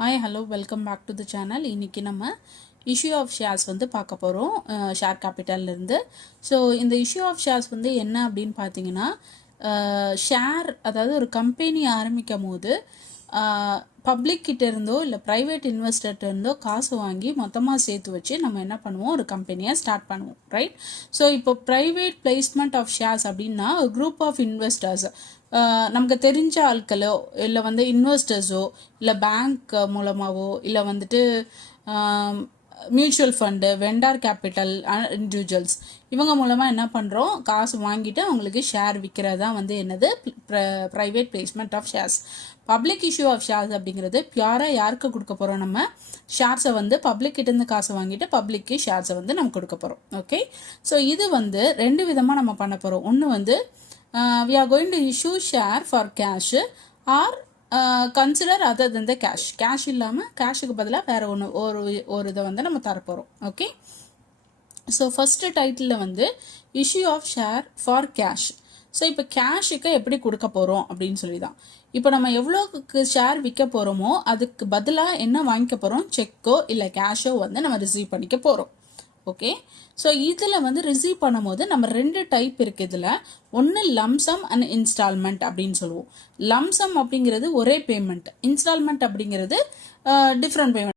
Hi hello welcome back to the channel. இன்றைக்கி நம்ம issue of shares வந்து பார்க்க போகிறோம் ஷேர் கேபிட்டல்லேருந்து. ஸோ இந்த இஷ்யூ ஆஃப் ஷேர்ஸ் வந்து என்ன அப்படின்னு பார்த்தீங்கன்னா, ஷேர் அதாவது ஒரு கம்பெனி ஆரம்பிக்கும் போது பப்ளிக் கிட்ட இருந்தோ இல்லை ப்ரைவேட் இன்வெஸ்டர்கிட்ட இருந்தோ காசு வாங்கி மொத்தமாக சேர்த்து வச்சு நம்ம என்ன பண்ணுவோம், ஒரு கம்பெனியை ஸ்டார்ட் பண்ணுவோம், ரைட்? ஸோ இப்போ ப்ரைவேட் பிளேஸ்மெண்ட் ஆஃப் ஷேர்ஸ் அப்படின்னா ஒரு குரூப் ஆஃப் இன்வெஸ்டர்ஸ், நமக்கு தெரிஞ்ச ஆட்களோ இல்லை வந்து இன்வெஸ்டர்ஸோ இல்லை பேங்க் மூலமாகவோ இல்லை வந்துட்டு mutual fund, vendor capital, individuals இவங்க மூலமாக என்ன பண்ணுறோம், காசு வாங்கிட்டு அவங்களுக்கு ஷேர் விற்கிறது தான் வந்து என்னது private placement of shares. Public issue of shares அப்படிங்கிறது பியூராக யாருக்கு கொடுக்க போகிறோம், நம்ம ஷேர்ஸை வந்து பப்ளிக் கிட்டேருந்து காசை வாங்கிட்டு பப்ளிக்கு ஷேர்ஸை வந்து நம்ம கொடுக்க போகிறோம். ஓகே, ஸோ இது வந்து ரெண்டு விதமாக நம்ம பண்ண போகிறோம். ஒன்று வந்து we are going to issue share for cash or consider other than the cash. Cash இல்லாமல் கேஷுக்கு பதிலாக வேறு ஒரு இதை வந்து நம்ம தரப்போகிறோம். ஓகே, ஸோ ஃபஸ்ட்டு டைட்டிலில் வந்து issue of share for cash. So இப்போ கேஷுக்கு எப்படி கொடுக்க போகிறோம் அப்படின்னு சொல்லி தான். இப்போ நம்ம எவ்வளோக்கு ஷேர் விற்க போகிறோமோ அதுக்கு பதிலாக என்ன வாங்கிக்க போகிறோம், செக்கோ இல்லை கேஷோ வந்து நம்ம ரிசீவ் பண்ணிக்க போகிறோம். ஓகே, ஸோ இதில் வந்து ரிசீவ் பண்ணும்போது நம்ம ரெண்டு டைப் இருக்குது. இதில் ஒன்று லம்சம் அண்ட் இன்ஸ்டால்மெண்ட் அப்படின்னு சொல்லுவோம். லம்சம் அப்படிங்கிறது ஒரே பேமெண்ட், இன்ஸ்டால்மெண்ட் அப்படிங்கிறது டிஃப்ரெண்ட் பேமெண்ட்.